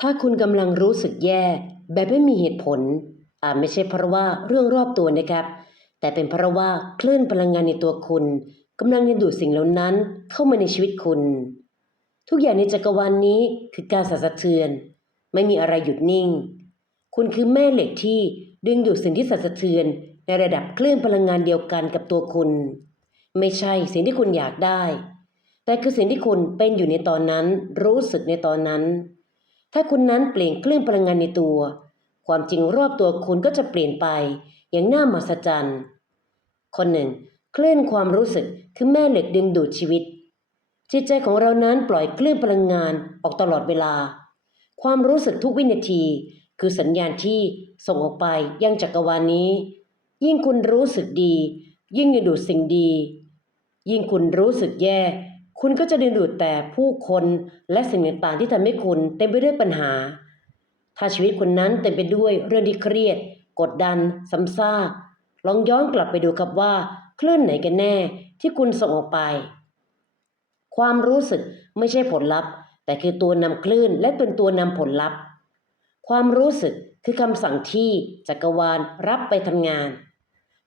ถ้าคุณกำลังรู้สึกแย่ แบบไม่มีเหตุผล อาจไม่ใช่เพราะว่าเรื่องรอบตัวนะครับ แต่เป็นเพราะว่าคลื่นพลังงานในตัวคุณกำลังดึงดูดสิ่งเหล่านั้นเข้ามาในชีวิตคุณ ทุกอย่างในจักรวาลนนี้คือการสั่นสะเทือน ไม่มีอะไรหยุดนิ่ง คุณคือแม่เหล็กที่ดึงดูดสิ่งที่สั่นสะเทือนในระดับคลื่นพลังงานเดียวกันกับตัวคุณ ไม่ใช่สิ่งที่คุณอยากได้ แต่คือสิ่งที่คุณเป็นอยู่ในตอนนั้น รู้สึกในตอนนั้น ถ้าคุณนั้นเปลี่ยนคลื่นพลังงานในตัว ความจริงรอบตัวคุณก็จะเปลี่ยนไปอย่างน่ามหัศจรรย์คนหนึ่งคลื่นความรู้สึกคือแม่เหล็กดึงดูดชีวิต จิตใจของเรานั้นปล่อยคลื่นพลังงานออกตลอดเวลา ความรู้สึกทุกวินาที คือสัญญาณที่ส่งออกไปยังจักรวาลนี้ ยิ่งคุณรู้สึกดี ยิ่งดึงดูดสิ่งดี ยิ่งคุณรู้สึกแย่ คุณก็จะดึงดูดแต่ผู้คนและสิ่งต่างๆที่ทำให้คุณเต็มไปด้วยปัญหา ถ้าชีวิตคุณนั้นเต็มไปด้วยเรื่องที่เครียด กดดันซ้ำซากลองย้อนกลับไปดูครับว่า คลื่นไหนกันแน่ที่คุณส่งออกไป ความรู้สึกไม่ใช่ผลลัพธ์ แต่คือตัวนำคลื่นและเป็นตัวนำผลลัพธ์ ความรู้สึกคือคำสั่งที่จักรวาลรับไปทำงาน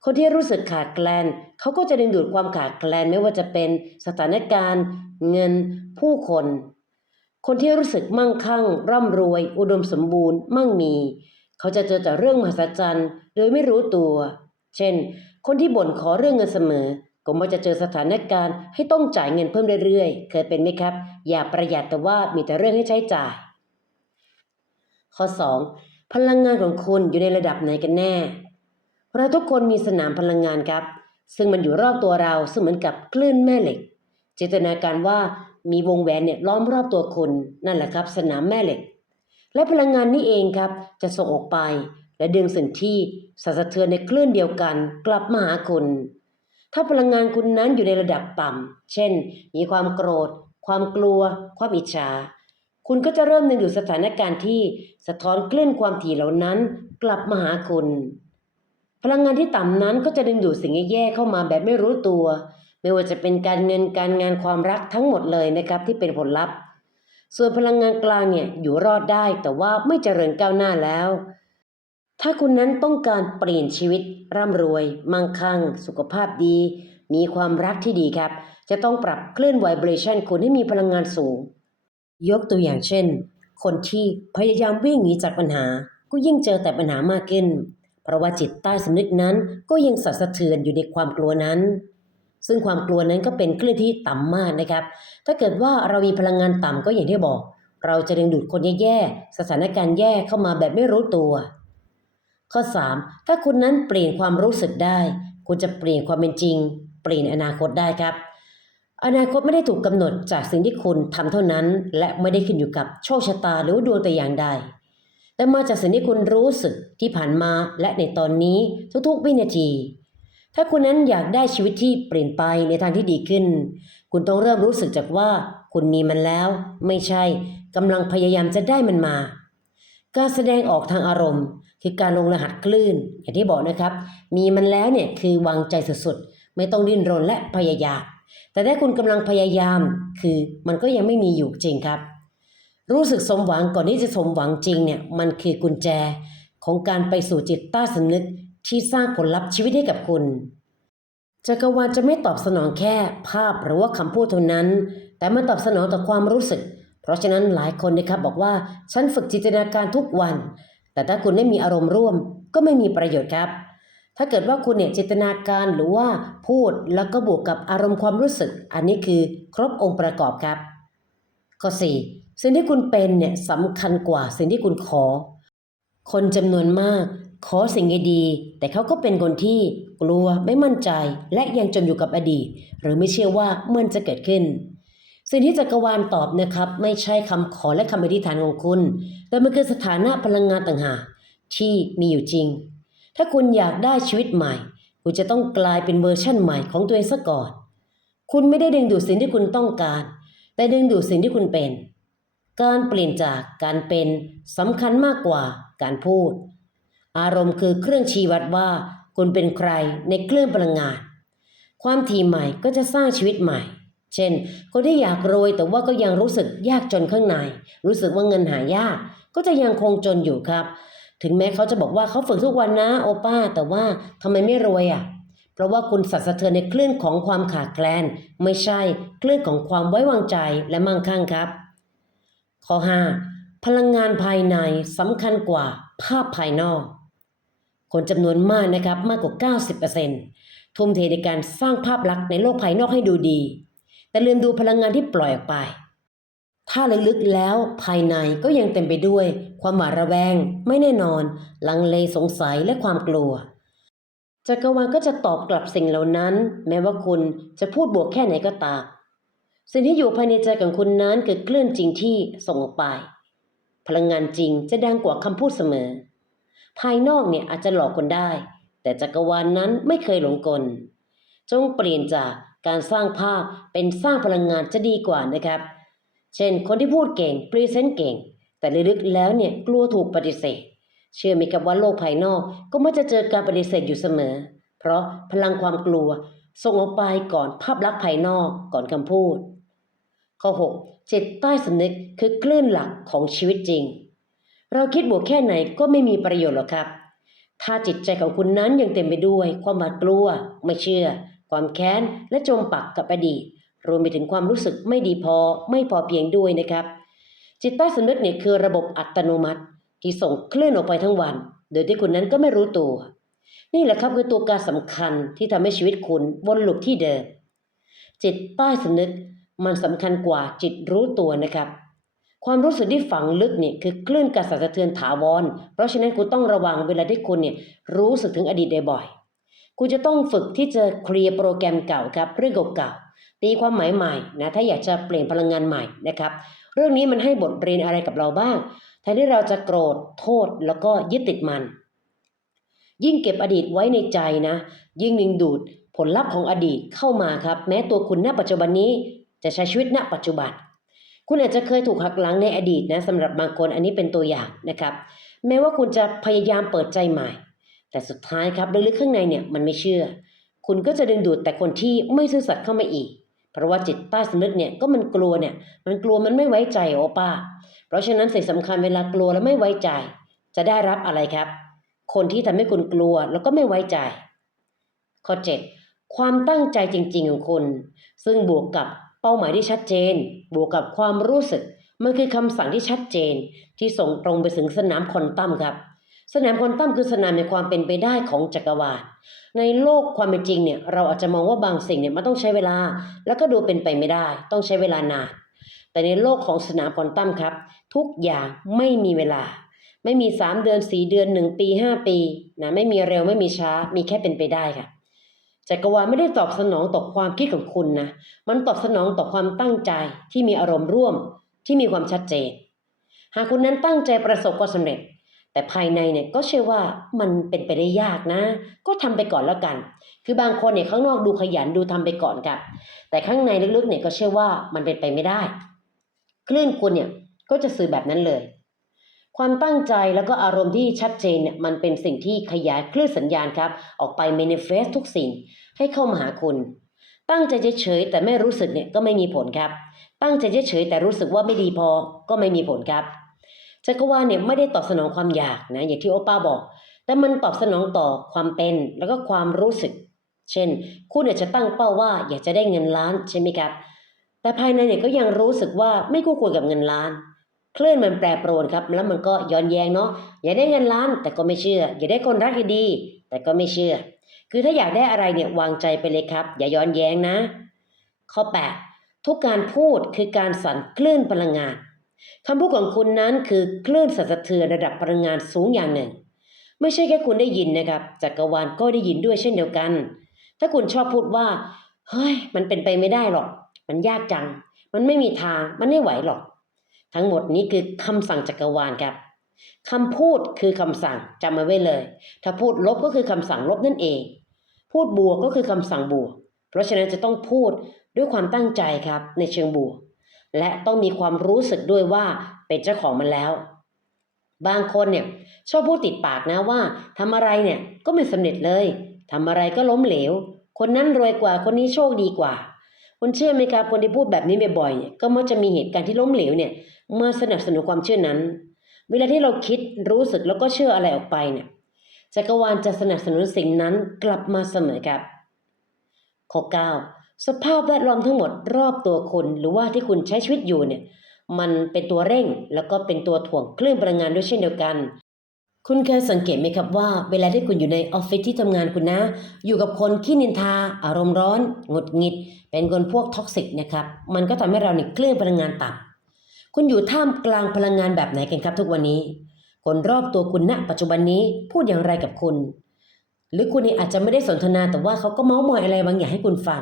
คนที่รู้สึกขาดแคลนเขาก็จะดึงดูดความขาดแคลนไม่ว่าจะเป็นสถานการณ์ เงิน ผู้คน คนที่รู้สึกมั่งคั่ง ร่ำรวย อุดมสมบูรณ์ มั่งมี เขาจะเจอแต่เรื่องมหัศจรรย์โดยไม่รู้ตัว เช่น คนที่บ่นขอเรื่องเงินเสมอ ก็มักจะเจอสถานการณ์ ให้ต้องจ่ายเงินเพิ่มเรื่อยๆ เคยเป็นไหมครับ อย่าประหยัดแต่ว่ามีแต่เรื่องให้ใช้จ่าย ข้อ 2. พลังงานของคุณอยู่ในระดับไหนกันแน่ เราทุกคนมีสนามพลังงานครับ ซึ่งมันอยู่รอบตัวเราซึ่งเหมือนกับคลื่นแม่เหล็ก จินตนาการว่ามีวงแหวนเนี่ยล้อมรอบตัวคุณนั่นแหละครับ สนามแม่เหล็ก และพลังงานนี้เองครับจะส่งออกไป และดึงสิ่งที่สั่นสะเทือนในคลื่นเดียวกัน กลับมาหาคุณ ถ้าพลังงานคุณนั้นอยู่ในระดับต่ำเช่น มีความโกรธ ความกลัว ความอิจฉาคุณก็จะเริ่มดึงดูดสถานการณ์ที่สะท้อนคลื่นความถี่เหล่านั้น กลับมาหาคุณ พลังงานที่ต่ำนั้นก็จะดึงดูดสิ่งแย่ๆเข้ามาแบบไม่รู้ตัว ไม่ว่าจะเป็นการเงินการงานความรักทั้งหมดเลยนะครับที่เป็นผลลัพธ์ ส่วนพลังงานกลางเนี่ยอยู่รอดได้แต่ว่าไม่เจริญก้าวหน้าแล้ว ถ้าคุณนั้นต้องการเปลี่ยนชีวิต ร่ำรวย มั่งคั่ง สุขภาพดี มีความรักที่ดีครับ จะต้องปรับเคลื่อนไวเบรชันคุณให้มีพลังงานสูง ยกตัวอย่างเช่น คนที่พยายามวิ่งหนีจากปัญหา ก็ยิ่งเจอแต่ปัญหามากขึ้น เพราะว่าจิตใต้สำนึกนั้นก็ยังสั่นสะเทือนอยู่ในความกลัวนั้น ซึ่งความกลัวนั้นก็เป็นคลื่นที่ต่ำมากนะครับ ถ้าเกิดว่าเรามีพลังงานต่ำก็อย่างที่บอก เราจะดึงดูดคนแย่ๆสถานการณ์แย่เข้ามาแบบไม่รู้ตัว ข้อ 3. ถ้าคุณนั้นเปลี่ยนความรู้สึกได้ คุณจะเปลี่ยนความเป็นจริง เปลี่ยนอนาคตได้ครับอนาคตไม่ได้ถูกกำหนดจากสิ่งที่คุณทำเท่านั้น และไม่ได้ขึ้นอยู่กับโชคชะตาหรือดวงแต่อย่างใด แต่มาจากสิ่งที่คุณรู้สึกที่ผ่านมาและในตอนนี้ทุกๆวินาที ถ้าคุณนั้นอยากได้ชีวิตที่เปลี่ยนไปในทางที่ดีขึ้น คุณต้องเริ่มรู้สึกจากว่าคุณมีมันแล้ว ไม่ใช่กำลังพยายามจะได้มันมา การแสดงออกทางอารมณ์ คือการลงรหัสคลื่น อย่างที่บอกนะครับ มีมันแล้วเนี่ยคือวางใจสุดๆ ไม่ต้องดิ้นรนและพยายามแต่ถ้าคุณกำลังพยายาม คือมันก็ยังไม่มีอยู่จริงครับ รู้สึกสมหวังก่อนที่จะสมหวังจริงเนี่ยมันคือกุญแจของการไปสู่จิตใต้สำนึกที่สร้างผลลัพธ์ชีวิตให้กับคุณจักรวาลจะไม่ตอบสนองแค่ภาพหรือว่าคำพูดเท่านั้น แต่มันตอบสนองต่อความรู้สึก เพราะฉะนั้นหลายคนนะครับบอกว่าฉันฝึกจินตนาการทุกวัน แต่ถ้าคุณไม่มีอารมณ์ร่วม ก็ไม่มีประโยชน์ครับ ถ้าเกิดว่าคุณเนี่ยจินตนาการหรือว่าพูดแล้วก็บวกกับอารมณ์ความรู้สึก อันนี้คือครบองค์ประกอบครับ ข้อ 4. สิ่งที่คุณเป็นเนี่ยสำคัญกว่าสิ่งที่คุณขอ คนจำนวนมาก ขอสิ่งดีๆแต่เขาก็เป็นคนที่กลัวไม่มั่นใจ และยังจมอยู่กับอดีต หรือไม่เชื่อว่ามันจะเกิดขึ้น สิ่งที่จักรวาลตอบนะครับ ไม่ใช่คำขอและคำอธิษฐานของคุณ แต่มันคือสถานะพลังงานต่างหากที่มีอยู่จริง ถ้าคุณอยากได้ชีวิตใหม่ คุณจะต้องกลายเป็นเวอร์ชั่นใหม่ของตัวเองซะก่อน คุณไม่ได้ดึงดูดสิ่งที่คุณต้องการ แต่ดึงดูดสิ่งที่คุณเป็น การเปลี่ยนจากการเป็นสำคัญมากกว่าการพูด อารมณ์คือเครื่องชี้วัดว่า คุณเป็นใครในเครื่องพลังงาน ความถี่ใหม่ก็จะสร้างชีวิตใหม่ เช่น คนที่อยากรวยแต่ว่าก็ยังรู้สึกยากจนข้างใน รู้สึกว่าเงินหายาก ก็จะยังคงจนอยู่ครับ ถึงแม้เขาจะบอกว่าเขาฝึกทุกวันนะโอป้า แต่ว่าทำไมไม่รวยอะเพราะว่าคุณสั่นสะเทือนในคลื่นของความขาดแคลน ไม่ใช่คลื่นของความไว้วางใจและมั่งคั่งครับ ข้อ 5. พลังงานภายในสำคัญกว่าภาพภายนอก คนจำนวนมากนะครับมากกว่า 90%ทุ่มเทในการสร้างภาพลักษณ์ในโลกภายนอกให้ดูดี แต่ลืมดูพลังงานที่ปล่อยออกไป ถ้าลึกๆแล้วภายในก็ยังเต็มไปด้วย ความหวาดระแวง ไม่แน่นอน ลังเลสงสัยและความกลัวจักรวาลก็จะตอบกลับสิ่งเหล่านั้น แม้ว่าคุณจะพูดบวกแค่ไหนก็ตาม สิ่งที่อยู่ภายในใจของคุณนั้นคือคลื่นจริงที่ส่งออกไป พลังงานจริงจะดังกว่าคำพูดเสมอ ภายนอกเนี่ยอาจจะหลอกคนได้ แต่จักรวาลนนั้นไม่เคยหลงกล จงเปลี่ยนจากการสร้างภาพเป็นสร้างพลังงานจะดีกว่านะครับ เช่น คนที่พูดเก่งพรีเซนต์เก่ง แต่ลึกๆแล้วเนี่ยกลัวถูกปฏิเสธ เชื่อมครับว่าโลกภายนอกก็มักจะเจอการปฏิเสธอยู่เสมอ เพราะพลังความกลัวส่งออกไปก่อนภาพลักษณ์ภายนอกก่อนคำพูด ข้อ 6. จิตใต้สำนึกคือคลื่นหลักของชีวิตจริง เราคิดบวกแค่ไหนก็ไม่มีประโยชน์หรอกครับ ถ้าจิตใจของคุณนั้นยังเต็มไปด้วย ความหวาดกลัว ไม่เชื่อ ความแค้น และจมปักกับอดีต รวมไปถึงความรู้สึกไม่ดีพอ ไม่พอเพียงด้วยนะครับ จิตใต้สำนึกเนี่ยคือระบบอัตโนมัติ ที่ส่งคลื่นออกไปทั้งวัน โดยที่คุณนั้นก็ไม่รู้ตัว นี่แหละครับคือตัวการสำคัญที่ทำให้ชีวิตคุณวนลูปที่เดิม จิตใต้สำนึก มันสำคัญกว่าจิตรู้ตัวนะครับ ความรู้สึกที่ฝังลึกเนี่ยคือคลื่นกรสั่นสะเทือนถาวร เพราะฉะนั้นคุณต้องระวังเวลาที่คุณเนี่ยรู้สึกถึงอดีตบ่อยๆคุณจะต้องฝึกที่จะเคลียร์โปรแกรมเก่าครับเรื่องเก่าๆตีความหมายใหม่นะถ้าอยากจะเปลี่ยนพลังงานใหม่นะครับ เรื่องนี้มันให้บทเรียนอะไรกับเราบ้างแทนที่เราจะโกรธโทษแล้วก็ยึดติดมัน ยิ่งเก็บอดีตไว้ในใจนะ ยิ่งดึงดูดผลลัพธ์ของอดีตเข้ามาครับ แม้ตัวคุณณปัจจุบันนี้ จะใช้ชีวิตณปัจจุบัน คุณอาจจะเคยถูกหักหลังในอดีตนะสำหรับบางคนอันนี้เป็นตัวอย่างนะครับ แม้ว่าคุณจะพยายามเปิดใจใหม่ แต่สุดท้ายครับลึกๆข้างในเนี่ยมันไม่เชื่อ คุณก็จะดึงดูดแต่คนที่ไม่ซื่อสัตย์เข้ามาอีก เพราะว่าจิตใต้สำนึกเนี่ยก็มันกลัวเนี่ย มันกลัวมันไม่ไว้ใจโอป้า เพราะฉะนั้นสิ่งสำคัญเวลากลัวและไม่ไว้ใจ จะได้รับอะไรครับ คนที่ทำให้คุณกลัวแล้วก็ไม่ไว้ใจข้อ7ความตั้งใจจริง ๆ ของคุณ ซึ่งบวกกับ เป้าหมายที่ชัดเจน บวกกับความรู้สึก มันคือคำสั่งที่ชัดเจน ที่ส่งตรงไปถึงสนามคอนตัมครับ สนามคอนตัมคือสนามในความเป็นไปได้ของจักรวาลในโลกความเป็นจริงเนี่ยเราอาจจะมองว่าบางสิ่งเนี่ยมันต้องใช้เวลา แล้วก็ดูเป็นไปไม่ได้ ต้องใช้เวลานาน แต่ในโลกของสนามคอนตัมครับ ทุกอย่างไม่มีเวลา ไม่มี 3 เดือน 4 เดือน 1 ปี 5 ปีนะไม่มีเร็วไม่มีช้ามีแค่เป็นไปได้ค่ะ จักรวาลไม่ได้ตอบสนองต่อความคิดของคุณนะ มันตอบสนองต่อความตั้งใจที่มีอารมณ์ร่วมที่มีความชัดเจน หากคุณนั้นตั้งใจประสบความสำเร็จ แต่ภายในเนี่ยก็เชื่อว่ามันเป็นไปได้ยากนะ ก็ทำไปก่อนแล้วกัน คือบางคนเนี่ยข้างนอกดูขยันดูทำไปก่อนครับ แต่ข้างในลึกๆเนี่ยก็เชื่อว่ามันเป็นไปไม่ได้ คลื่นคุณเนี่ยก็จะสื่อแบบนั้นเลย ความตั้งใจแล้วก็อารมณ์ที่ชัดเจนเนี่ยมันเป็นสิ่งที่ขยายคลื่นสัญญาณครับ ออกไป manifest ทุกสิ่งให้เข้ามาหาคุณ ตั้งใจเฉยแต่ไม่รู้สึกเนี่ยก็ไม่มีผลครับ ตั้งใจเฉยแต่รู้สึกว่าไม่ดีพอก็ไม่มีผลครับจักรวาลเนี่ยไม่ได้ตอบสนองความอยากนะอย่างที่โอป้าบอก แต่มันตอบสนองต่อความเป็นแล้วก็ความรู้สึก เช่น คุณอาจจะตั้งเป้าว่าอยากจะได้เงินล้านใช่ไหมครับ แต่ภายในเนี่ยก็ยังรู้สึกว่าไม่คู่ควรกับเงินล้าน คลื่นมันแปรปรวนครับ แล้วมันก็ย้อนแยงเนาะอยากได้เงินล้านแต่ก็ไม่เชื่อ อยากได้คนรักดี แต่ก็ไม่เชื่อ คือถ้าอยากได้อะไรเนี่ยวางใจไปเลยครับ อย่าย้อนแย้งนะ ข้อ 8 ทุกการพูดคือการสั่นคลื่นพลังงานคำพูดของคุณนั้นคือคลื่นสั่นสะเทือนระดับพลังงานสูงอย่างหนึ่ง ไม่ใช่แค่คุณได้ยินนะครับจักรวาลก็ได้ยินด้วยเช่นเดียวกัน ถ้าคุณชอบพูดว่าเฮ้ยมันเป็นไปไม่ได้หรอก มันยากจัง มันไม่มีทางมันไม่ไหวหรอก ทั้งหมดนี้คือคำสั่งจักรวาลครับคำพูดคือคำสั่งจำมาไว้เลย ถ้าพูดลบก็คือคำสั่งลบนั่นเอง พูดบวกก็คือคำสั่งบวก เพราะฉะนั้นจะต้องพูดด้วยความตั้งใจครับในเชิงบวก และต้องมีความรู้สึกด้วยว่าเป็นเจ้าของมันแล้ว บางคนเนี่ยชอบพูดติดปากนะว่าทำอะไรเนี่ยก็ไม่สำเร็จเลยทำอะไรก็ล้มเหลว คนนั้นรวยกว่าคนนี้โชคดีกว่า คุณเชื่อไหมครับคนที่พูดแบบนี้บ่อยๆเนี่ยก็มักจะมีเหตุการณ์ที่ล้มเหลวเนี่ยมาสนับสนุนความเชื่อนั้น เวลาที่เราคิดรู้สึกแล้วก็เชื่ออะไรออกไปเนี่ยจักรวาลจะสนับสนุนสิ่งนั้นกลับมาเสมอครับข้อ9สภาพแวดล้อมทั้งหมดรอบตัวคุณหรือว่าที่คุณใช้ชีวิตอยู่เนี่ยมันเป็นตัวเร่งแล้วก็เป็นตัวถ่วงคลื่นพลังงานด้วยเช่นเดียวกัน คุณเคยสังเกตไหมครับว่า เวลาที่คุณอยู่ในออฟฟิศที่ทำงานคุณนะ อยู่กับคนขี้นินทา อารมณ์ร้อนหงุดหงิด เป็นคนพวกท็อกซิกนะครับ มันก็ทำให้เราเนี่ยคลื่อนพลังงานต่ำคุณอยู่ท่ามกลางพลังงานแบบไหนกันครับทุกวันนี้ คนรอบตัวคุณณปัจจุบันนี้พูดอย่างไรกับคุณ หรือคุณนี่อาจจะไม่ได้สนทนาแต่ว่าเขาก็เมาส์มอยอะไรบางอย่างให้คุณฟัง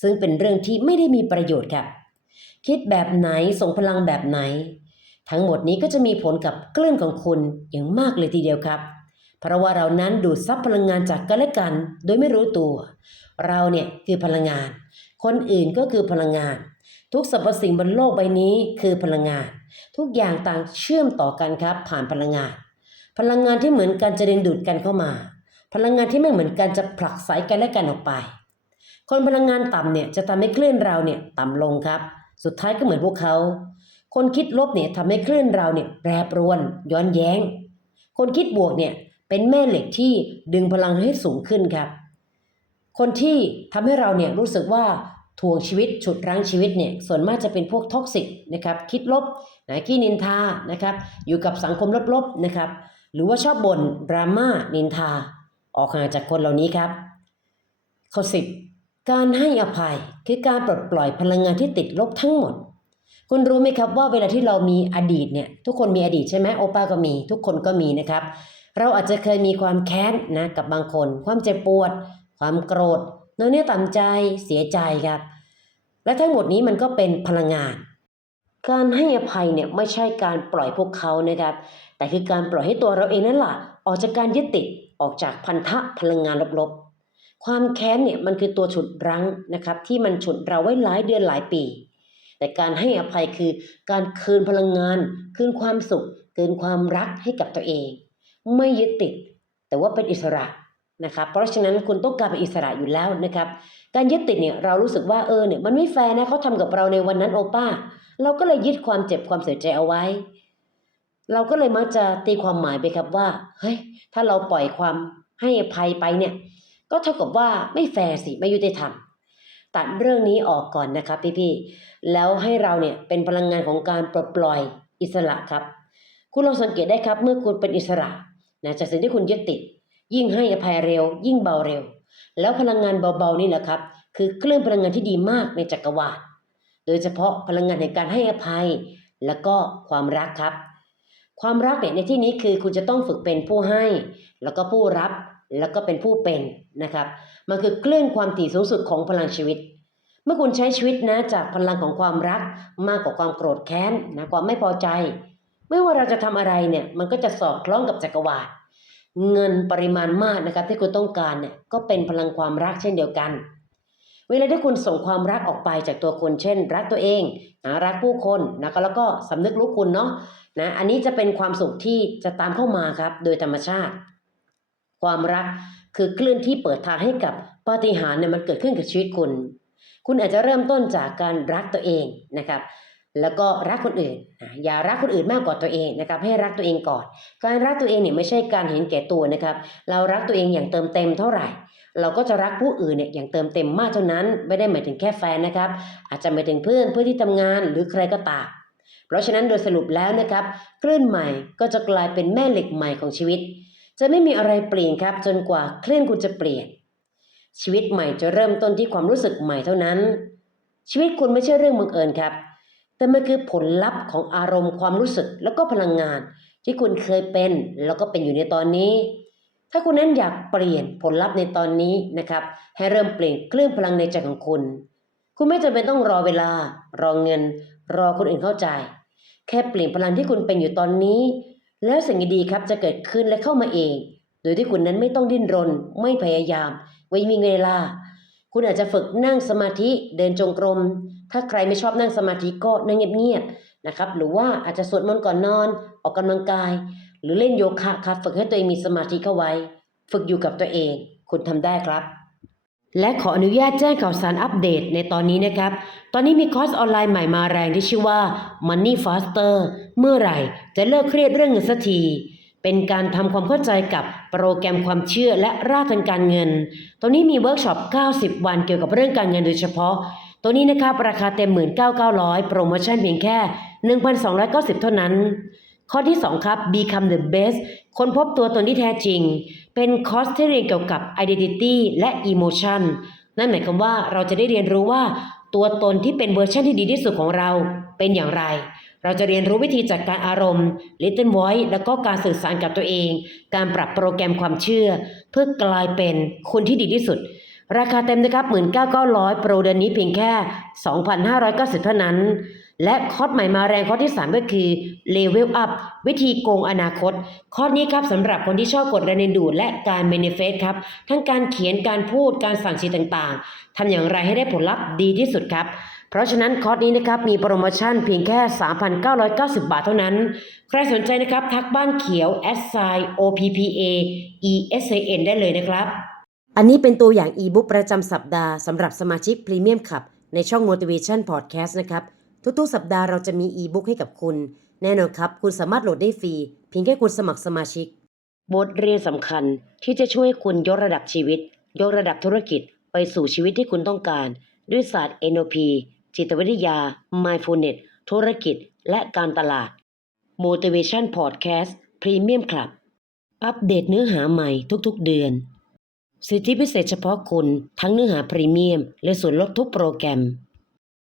ซึ่งเป็นเรื่องที่ไม่ได้มีประโยชน์ครับคิดแบบไหนส่งพลังแบบไหน ทั้งหมดนี้ก็จะมีผลกับคลื่นของคุณอย่างมากเลยทีเดียวครับ เพราะว่าเรานั้นดูดซับพลังงานจากกันและกัน โดยไม่รู้ตัว เราเนี่ยคือพลังงาน คนอื่นก็คือพลังงาน ทุกสรรพสิ่งบนโลกใบนี้คือพลังงาน ทุกอย่างต่างเชื่อมต่อกันครับ ผ่านพลังงาน พลังงานที่เหมือนกันจะดึงดูดกันเข้ามา พลังงานที่ไม่เหมือนกันจะผลักไสกันและกันออกไป คนพลังงานต่ำเนี่ยจะทำให้คลื่นเราเนี่ยต่ำลงครับ สุดท้ายก็เหมือนพวกเขา คนคิดลบเนี่ยทำให้คลื่นเราเนี่ยแปรปรวน ย้อนแย้ง คนคิดบวกเนี่ยเป็นแม่เหล็กที่ดึงพลังให้สูงขึ้นครับคนที่ทำให้เราเนี่ยรู้สึกว่าถ่วงชีวิตฉุดรั้งชีวิตเนี่ยส่วนมากจะเป็นพวกท็อกซิกนะครับคิดลบนะขี้นินทานะครับอยู่กับสังคมลบๆนะครับหรือว่าชอบบ่นดราม่านินทา ออกห่างจากคนเหล่านี้ครับข้อสิบการให้อภัยคือการปลดปล่อยพลังงานที่ติดลบทั้งหมด คุณรู้ไหมครับว่าเวลาที่เรามีอดีตเนี่ยทุกคนมีอดีตใช่ไหมโอป้าก็มี ทุกคนก็มีนะครับ เราอาจจะเคยมีความแค้นนะกับบางคน ความเจ็บปวด ความโกรธน้อเนื้อต่ำใจเสียใจครับ และทั้งหมดนี้มันก็เป็นพลังงาน การให้อภัยเนี่ยไม่ใช่การปล่อยพวกเขานะครับ แต่คือการปล่อยให้ตัวเราเองนั่นแหละออกจากการยึดติดออกจากพันธะพลังงานลบๆ ความแค้นเนี่ยมันคือตัวฉุดรั้งนะครับ ที่มันฉุดเราไว้หลายเดือนหลายปี แต่การให้อภัยคือการคืนพลังงาน คืนความสุข คืนความรักให้กับตัวเอง ไม่ยึดติด แต่ว่าเป็นอิสระนะครับเพราะฉะนั้นคุณต้องการเป็นอิสระอยู่แล้วนะครับ การยึดติดเนี่ยเรารู้สึกว่าเออเนี่ยมันไม่แฟร์นะเขาทำกับเราในวันนั้นโอป้า เราก็เลยยึดความเจ็บความเสียใจเอาไว้ เราก็เลยมักจะตีความหมายไปครับว่าเฮ้ยถ้าเราปล่อยความให้อภัยไปเนี่ย ก็เท่ากับว่าไม่แฟร์สิไม่ยุติธรรม ตัดเรื่องนี้ออกก่อนนะครับพี่ๆแล้วให้เราเนี่ยเป็นพลังงานของการปลดปล่อยอิสระครับ คุณลองสังเกตได้ครับเมื่อคุณเป็นอิสระนะจากสิ่งที่คุณยึดติด ยิ่งให้อภัยเร็ว ยิ่งเบาเร็ว แล้วพลังงานเบาๆนี่แหละครับ คือเคลื่อนพลังงานที่ดีมากในจักรวาลโดยเฉพาะพลังงานแห่งการให้อภัย แล้วก็ความรักครับ ความรักเนี่ยในที่นี้คือคุณจะต้องฝึกเป็นผู้ให้ แล้วก็ผู้รับ แล้วก็เป็นผู้เป็นนะครับ มันคือคลื่นความถี่สูงสุดของพลังชีวิต เมื่อคุณใช้ชีวิตนะจากพลังของความรักมากกว่าความโกรธแค้นนะความไม่พอใจ ไม่ว่าเราจะทำอะไรเนี่ยมันก็จะสอดคล้องกับจักรวาลเงินปริมาณมากนะครับที่คุณต้องการเนี่ยก็เป็นพลังความรักเช่นเดียวกัน เวลาที่คุณส่งความรักออกไปจากตัวคุณเช่น รักตัวเองนะรักผู้คนนะแล้วก็สำนึกรู้คุณเนาะนะอันนี้จะเป็นความสุขที่จะตามเข้ามาครับโดยธรรมชาติ ความรักคือคลื่นที่เปิดทางให้กับปาฏิหาริย์เนี่ยมันเกิดขึ้นกับชีวิตคุณ คุณอาจจะเริ่มต้นจากการรักตัวเองนะครับ แล้วก็รักคนอื่นนะอย่ารักคนอื่นมากกว่าตัวเองนะครับ ให้รักตัวเองก่อน การรักตัวเองเนี่ยไม่ใช่การเห็นแก่ตัวนะครับ เรารักตัวเองอย่างเติมเต็มเท่าไหร่ เราก็จะรักผู้อื่นเนี่ยอย่างเติมเต็มมากเท่านั้น ไม่ได้หมายถึงแค่แฟนนะครับ อาจจะหมายถึงเพื่อนเพื่อนที่ทำงานหรือใครก็ตามเพราะฉะนั้นโดยสรุปแล้วนะครับคลื่นใหม่ก็จะกลายเป็นแม่เหล็กใหม่ของชีวิต จะไม่มีอะไรเปลี่ยนครับ จนกว่าคลื่นคุณจะเปลี่ยน ชีวิตใหม่จะเริ่มต้นที่ความรู้สึกใหม่เท่านั้น ชีวิตคุณไม่ใช่เรื่องบังเอิญครับ แต่มันคือผลลัพธ์ของอารมณ์ความรู้สึกแล้วก็พลังงาน ที่คุณเคยเป็น แล้วก็เป็นอยู่ในตอนนี้ ถ้าคุณนั้นอยากเปลี่ยนผลลัพธ์ในตอนนี้นะครับ ให้เริ่มเปลี่ยนคลื่นพลังในใจของคุณ คุณไม่จำเป็นต้องรอเวลา รอเงิน รอคนอื่นเข้าใจ แค่เปลี่ยนพลังที่คุณเป็นอยู่ตอนนี้ แล้วสิ่งดีๆครับจะเกิดขึ้นและเข้ามาเอง โดยที่คุณนั้นไม่ต้องดิ้นรน ไม่พยายาม ไว้มีเวลา คุณอาจจะฝึกนั่งสมาธิเดินจงกรม ถ้าใครไม่ชอบนั่งสมาธิก็นั่งเงียบๆนะครับ หรือว่าอาจจะสวดมนต์ก่อนนอน ออกกำลังกาย หรือเล่นโยคะครับฝึกให้ตัวเองมีสมาธิเข้าไว้ ฝึกอยู่กับตัวเอง คุณทำได้ครับ และขออนุญาตแจ้งข่าวสารอัปเดตในตอนนี้นะครับ ตอนนี้มีคอร์สออนไลน์ใหม่มาแรงที่ชื่อว่า Money Faster เมื่อไหร่จะเลิกเครียดเรื่องเงินสักที เป็นการทำความเข้าใจกับโปรแกรมความเชื่อและรากทางการเงินตัวนี้มีเวิร์กช็อป 90 วันเกี่ยวกับเรื่องการเงินโดยเฉพาะ ตัวนี้นะครับราคาเต็ม 19,900 โปรโมชั่นเพียงแค่ 1,290 เท่านั้น ข้อที่ 2 ครับ Become the best ค้นพบตัวตนที่แท้จริง เป็นคอร์สที่เรียนเกี่ยวกับ identity และ emotion นั่นหมายความว่าเราจะได้เรียนรู้ว่า ตัวตนที่เป็นเวอร์ชันที่ดีที่สุดของเราเป็นอย่างไร เราจะเรียนรู้วิธีจัดการอารมณ์ Little Voice แล้วก็การสื่อสารกับตัวเอง การปรับโปรแกรมความเชื่อ เพื่อกลายเป็นคนที่ดีที่สุด ราคาเต็มนะครับ 19,900 โปรเดือนนี้เพียงแค่ 2,590 เท่านั้น และคอร์สใหม่มาแรงคอร์สที่ 3 ก็คือ Level Up วิธีโกงอนาคต คอร์สนี้ครับสำหรับคนที่ชอบกดแรงดูดและการ manifest ครับ ทั้งการเขียนการพูดการสั่งชีต่างๆทำอย่างไรให้ได้ผลลัพธ์ดีที่สุดครับ เพราะฉะนั้นคอร์สนี้นะครับมีโปรโมชั่นเพียงแค่ 3,990 บาทเท่านั้น ใครสนใจนะครับทักบ้านเขียว s i o p p a e s a n ได้เลยนะครับ อันนี้เป็นตัวอย่างอีบุ๊กประจำสัปดาห์สำหรับสมาชิกพรีเมียมขับในช่อง Motivation Podcast นะครับ ทุกๆ สัปดาห์เราจะมีอีบุ๊กให้กับคุณ แน่นอนครับ คุณสามารถโหลดได้ฟรี เพียงแค่คุณสมัครสมาชิก บทเรียนสำคัญที่จะช่วยคุณยกระดับชีวิต ยกระดับธุรกิจ ไปสู่ชีวิตที่คุณต้องการ ด้วยศาสตร์ NLP จิตวิทยา Mindfulness ธุรกิจ และการตลาด Motivation Podcast Premium Club อัปเดตเนื้อหาใหม่ทุกๆ เดือน สิทธิพิเศษเฉพาะคุณทั้งเนื้อหาพรีเมียม และส่วนลดทุกโปรแกรม